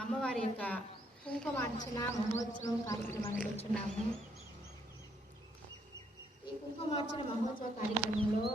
అమ్మవారి యొక్క కుంకుమార్చన మహోత్సవం కార్యక్రమానికి వచ్చున్నాము ఈ కుంకుమార్చన మహోత్సవ కార్యక్రమంలో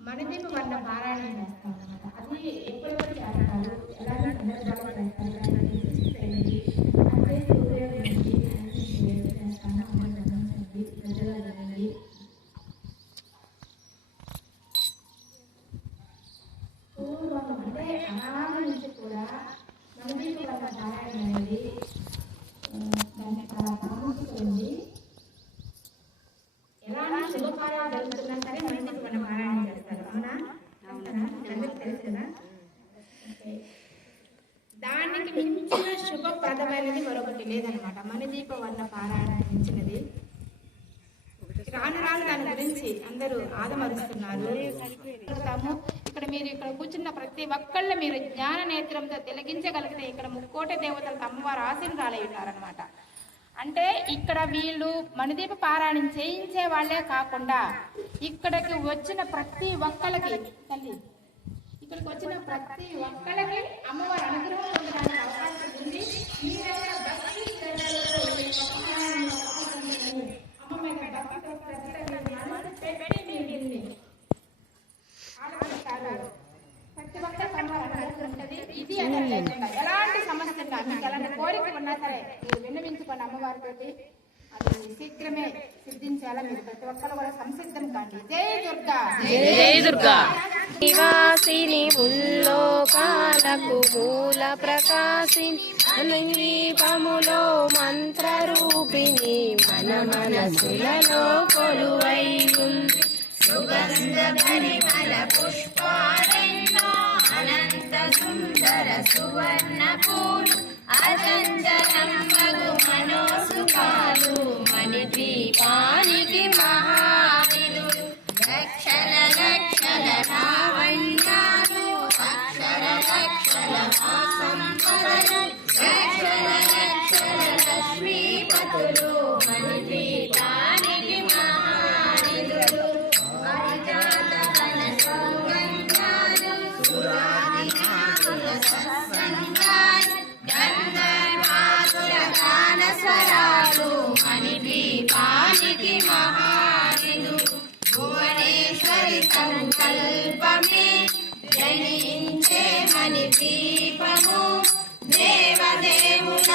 మనదీప వర్ణ పారాయణం చేస్తాం అది ఎప్పటివరకు చేస్తారు ఎలాంటి సందర్భాలు చేస్తారు చేసి ఉపయోగించి అందరికీ దానికి మించిన శుభప్రదమైనది మరొకటి లేదనమాట. మనదీప వర్ణ పారాయణం మించినది రాను రాను దాని గురించి అందరూ ఆదమరుస్తున్నారు. ఇక్కడ మీరు ఇక్కడ కూర్చున్న ప్రతి ఒక్కళ్ళు మీరు జ్ఞాన నేత్రంతో తిలగించగలిగితే ఇక్కడ ముక్కోటి దేవతలకు అమ్మవారు ఆశీనురాలై ఉన్నారనమాట అంటే ఇక్కడ వీళ్ళు మణిదీప పారాయణం చేయించే వాళ్ళే కాకుండా ఇక్కడికి వచ్చిన ప్రతి ఒక్కళ్ళకి తల్లి ఇక్కడికి వచ్చిన ప్రతి ఒక్కళ్ళకి అమ్మవారి అనుగ్రహం పొందడానికి అవకాశం ఉంది. ఈ. ప్రతి ఒక్కరికి అమ్మవారి అనుగ్రహం ఉంటుంది. ఇది ఎలాంటి సమస్య మీకు ఎలాంటి కోరిక ఉన్నా సరే మీరు విన్నవించుకోండి అమ్మవారితోటి అది శీఘ్రమే సిద్ధించాలా మీరు ప్రతి ఒక్కరు కూడా సంసిద్ధం కాండి. జై దుర్గా. జై దుర్గా. నివాసిని ముల్లోకాలకు మూల ప్రకాశిని అనీపములో మంత్రరూపిణి మన మనసులలో కొలువై ఉంది సుగంధ పరిమళ పుష్పాలెన్నో అనంత సుందర సువర్ణ పూలు మణి దీపానికి లక్షల లావణ్యాలు అక్షర లక్షల సంపదలు లక్షల లక్షల లక్ష్మీపతులు మణి దీపానికి మహావిధులు పరిజాత వన సౌగంధాలు సురాదినాథుల సత్సంగాలు గంధర్వాసుల గాన స్వరాలు మణి దీపానికి మహావిధులు భువనేశ్వరి సంకల్పమే దీపము దేవదేవుడు